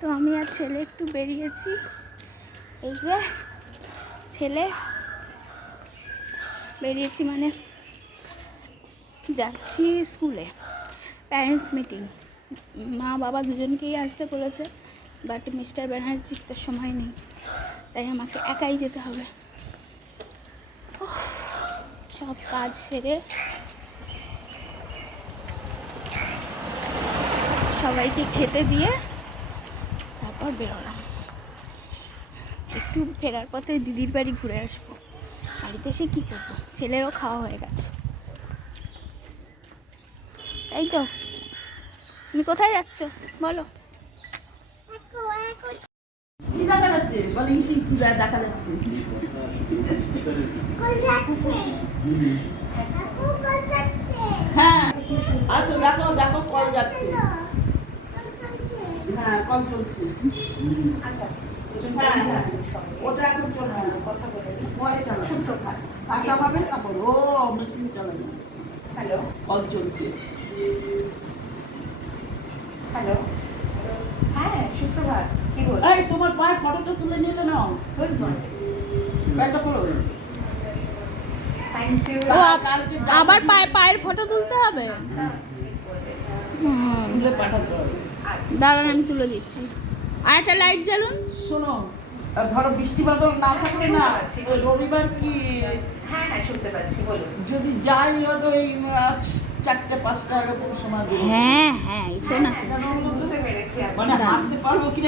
তো আমি আর ছেলে একটু বেরিয়েছি। এই যে ছেলে বেরিয়েছি মানে যাচ্ছি স্কুলে, প্যারেন্টস মিটিং। মা বাবা দুজনকেই আসতে বলেছে, বাট মিস্টার ব্যানার্জির তো সময় নেই, তাই আমাকে একাই যেতে হবে। সব কাজ সেরে সবাইকে খেতে দিয়ে তারপর বেরোলাম। একটু ফেরার পথে দিদির বাড়ি ঘুরে আসবো। বাড়িতে এসে কী করবো, ছেলেরও খাওয়া হয়ে গেছে। তাই তো, তুমি কোথায় যাচ্ছ বলো? কি দেখা যাচ্ছে? বলিস কি দেখা যাচ্ছে? হ্যাঁ, আসো দেখো দেখো কল যাচ্ছে। হ্যাঁ, কল চলছে। আচ্ছা, হ্যাঁ হ্যাঁ, ওটা এখন চলবে না, কথা বলে পরে চালাবো। কাঁচা পাবে তারপর ও মেশিন চালাবে। হ্যালো, কল চলছে। হ্যালো, হ্যাঁ সুপ্রভাত। কি বল? এই তোমার পায়ের ফটোটা তুলে নিতে নাও। Good morning. ব্যাগটা খোলো। Thank you. আবার পায়ের ফটো তুলতে হবে? তুলে পাঠাতে হবে। দাঁড়ান, আমি তুলে দিচ্ছি। আর একটা লাইট জ্বালুন। শোনো, ধরো বৃষ্টি বাদল না থাকলে না, ওই রবিবার কি হ্যাঁ হ্যাঁ শুনতে পাচ্ছি, বলুন। যদি যাই হয়তো ওই 4-5টা এরকম সময় বেরোবো। হ্যাঁ হ্যাঁ, এসো না। বুঝতে পেরেছি। মানে হাঁটতে পারবো কিনা।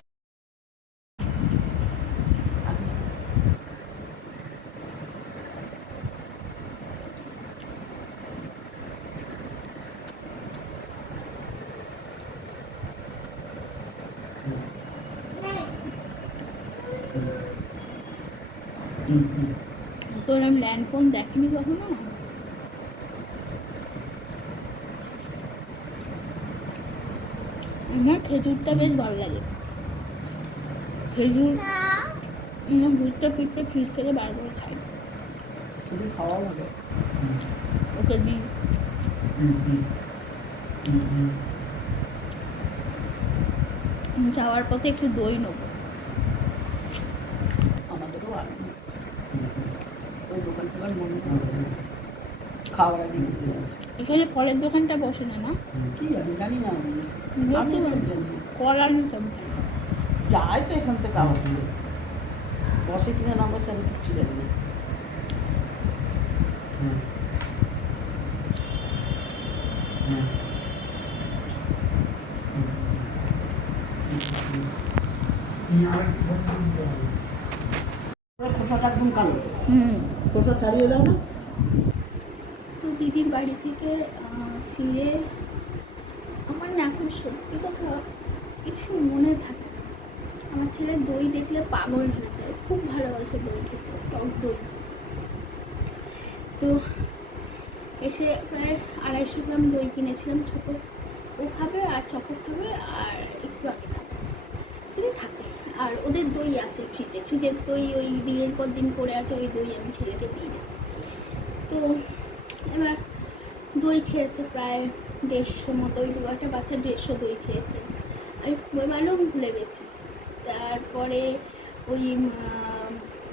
তোর আমি ল্যান্ড ফোন দেখিনি কখনো। আমার খেজুরটা বেশ ভালো লাগে। খেজুর ঘুরতে ফিরতে ফ্রিজ থেকে বার করে খাই। শুধু খাওয়া হবে। ওকে দিই। যাওয়ার পথে একটু দই নেবো। আমাদেরও আর ওই দোকান টোকান মনে খাওয়ার আগে এখানে ফলের দোকানটা বসে না, না? কি আমি জানি না, আমি কলা নিতাম। যাই তো এখান থেকে আওয়াজ বসে কিনা না বসে আমি কিচ্ছু জানি না। খোসাটা একদম কালো। খোসা ছাড়িয়ে দাও না। তো দিদির বাড়ি থেকে ফিরে আমার না এখন সত্যি কথা কিছু মনে থাকে না। আমার ছেলে দই দেখলে পাগল হয়ে যায়, খুব ভালোবাসে দই খেতে, টক দই। তো এসে প্রায় 250 গ্রাম দই কিনেছিলাম, ছোটো। ও খাবে আর চকো খাবে আর একটু আগে খাবে, কিন্তু থাকে। আর ওদের দই আছে ফ্রিজের দই ওই দিনের পর দিন পড়ে আছে, ওই দই আমি ছেলেকে দিই না। তো এবার দই খেয়েছে প্রায় 150 মতো, ওই একটা বাচ্চা 150 দই খেয়েছে। আমি বইমালেও ভুলে গেছি। তারপরে ওই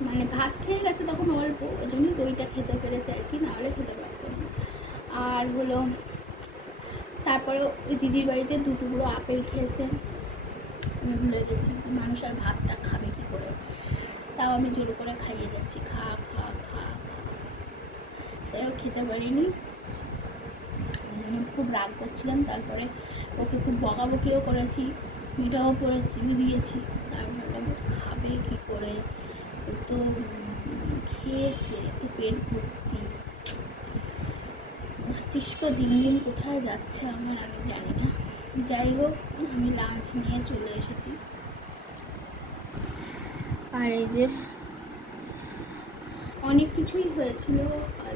মানে ভাত খেয়ে গেছে তখন অল্প, ওই জন্যই দইটা খেতে পেরেছে আর কি, নাহলে খেতে পারতো না। আর হলো তারপরে ওই দিদির বাড়িতে 2 টুকরো আপেল খেয়েছে। আমি ভুলে গেছি যে মানুষ আর ভাতটা খাবে কী করে, তাও আমি জোর করে খাইয়ে যাচ্ছি, খা খা খা খা। তাই ও খেতে পারিনি, ওই জন্য খুব রাগ করছিলাম। তারপরে ওকে খুব বকাবকিও করেছি, মিটাও করেছি, দিয়েছি। তারপরে খাবে কী করে, ও তো খেয়েছে, তো পেট ভর্তি। মস্তিষ্ক দিন দিন কোথায় যাচ্ছে আমার আমি জানি না। যাই হোক, আমি লাঞ্চ নিয়ে চলে এসেছি। আর এই যে অনেক কিছুই হয়েছিল,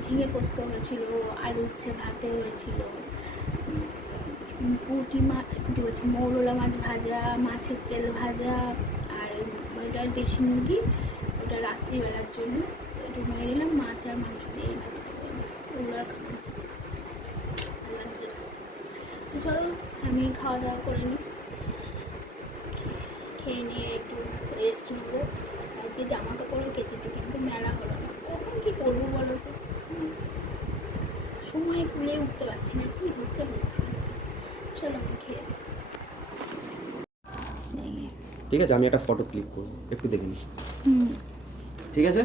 ঝিঙে পোস্ত হয়েছিল, আলু উচ্ছে ভাতে হয়েছিল, পুঁটি বলছি মৌরলা মাছ ভাজা, মাছের তেল ভাজা, আর ওইটা দেশি মুরগি, ওটা রাত্রিবেলার জন্য একটু নিয়ে নিলাম। মাছ আর মাংস দিয়ে ভাত খাবো, ওগুলো আর খাবো লাগছে না। তো চলো আমি খাওয়া দাওয়া করে নিই। খেয়ে নিয়ে একটু রেস্ট নেবো। আজকে জামা কাপড়ও কেচেছি কিন্তু মেলা হলো না, কখন কী করবো বলো তো, সময় কুলে উঠতে পারছি না, কী হচ্ছে বুঝতে পারছি। চলো আমি খেয়ে নিই। ঠিক আছে, আমি একটা ফটো ক্লিক করবো, একটু দেখে নিন। হুম, ঠিক আছে,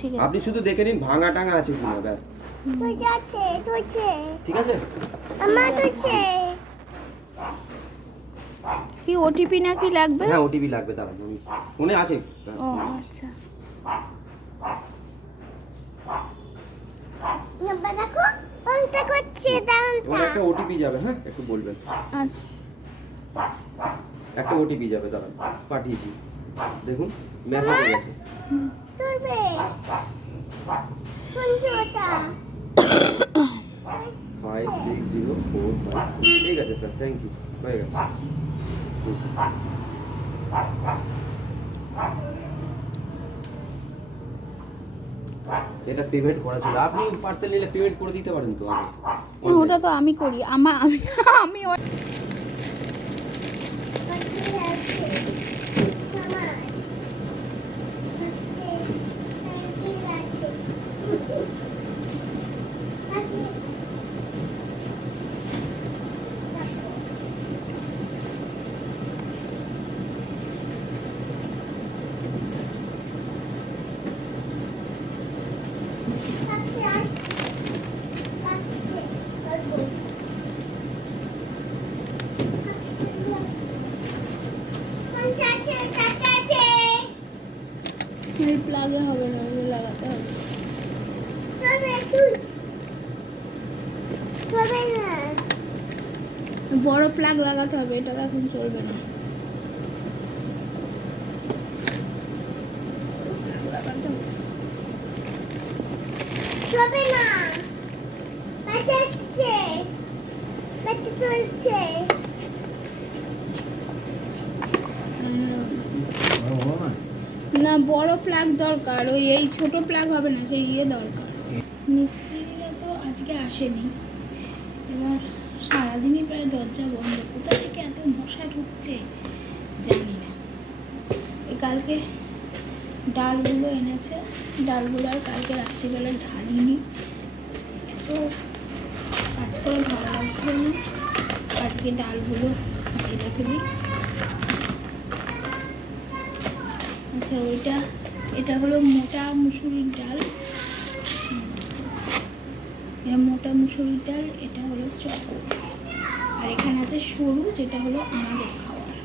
ঠিক আপনি আছে। শুধু দেখে নিন ভাঙা টাঙা আছে কিনা, ব্যাস। ঠিক আছে, কি ওটিপি না কি লাগবে? হ্যাঁ ওটিপি লাগবে, দাঁড়ান আমি ফোনে আছে স্যার। ও আচ্ছা। এবার একটা ওটিপি যাবে, হ্যাঁ একটু বলবেন। আচ্ছা, একটা ওটিপি যাবে, দাঁড়ান পাঠিয়েছি, দেখুন মেসেজ গেছে। 56045। ঠিক আছে স্যার, থ্যাংক ইউ, হয়ে গেছে। এটা পেমেন্ট করা ছিল, আপনি পার্সেল নিলে পেমেন্ট করে দিতে পারেন তো আগে। ওটা তো আমি করি, আমি আমি প্লাগে হবে না, ওগুলো লাগাতে হবে। বড় প্লাগ লাগাতে হবে, এটা তো এখন চলবে না। না বড় প্লাগ দরকার, ওই এই ছোট প্লাগ হবে না, সেই ইয়ে দরকার। মিস্ত্রিরা তো আজকে আসেনি, এবার সারাদিনই প্রায় দরজা বন্ধ, কোথা থেকে এত মশা ঢুকছে জানি না। এই কালকে ডালগুলো এনেছে, ডালগুলো আর কালকে রাত্রিবেলা ঢালিনি, এত কাজ করে ভালো লাগছিল না, আজকে ডালগুলো ঢেলে ফেলি। আচ্ছা ওইটা, এটা হলো মোটা মুসুরির ডাল, এটা মোটা মুসুরির ডাল, এটা হলো চকো, আর এখানে আছে সরু, যেটা হলো আমাদের খাওয়ার।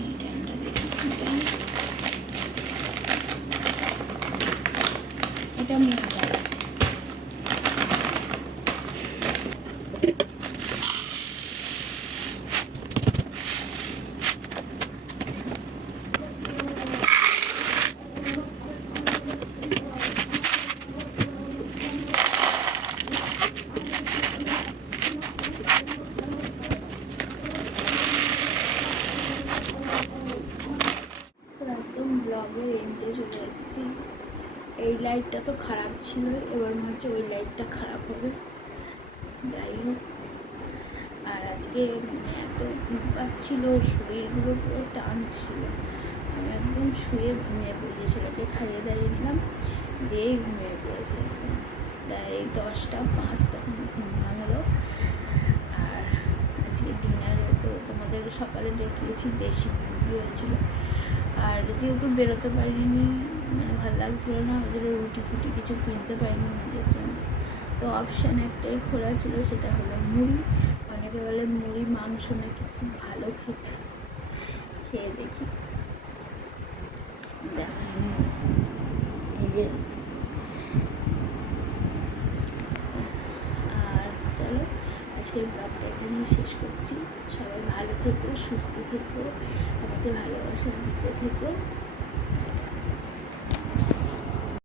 এই ডালটা দেখুন, এটা মুগ ডাল। একদম ব্লগের এন্ডে চলে এসেছি। এই লাইটটা তো খারাপ ছিল, এবার মনে হচ্ছে ওই লাইটটা খারাপ হবে, যাই হোক। আর আজকে এত ঘুম পাচ্ছিল, শরীরগুলো পুরো টান ছিল, আমি একদম শুয়ে ঘুমিয়ে পড়েছি, ছেলেকে খাইয়ে দাঁড়িয়ে নিলাম, দিয়েই ঘুমিয়ে পড়েছে। তাই 10:05 তখন ঘুম ভাঙলো। আর আজকে ডিনারও তো তোমাদের সকালে দেখিয়েছি, দেশি মুরগি হয়েছিল। আর যেহেতু বেরোতে পারিনি, মানে ভালো লাগছিলো না, ওদের রুটি ফুটি কিছু কিনতে পারিনি নিজের জন্য, তো অপশান একটাই খোলা ছিল, সেটা হলো মুড়ি। অনেকে বলে মুড়ি মাংস নাকি খুব ভালো খেতে, খেয়ে দেখি। এই যে, আর চলো আজকের ব্লগটা এখানেই শেষ করছি। সবাই ভালো থেকো, সুস্থ থেকো, আমাকে ভালোবাসা দিতে থেকো।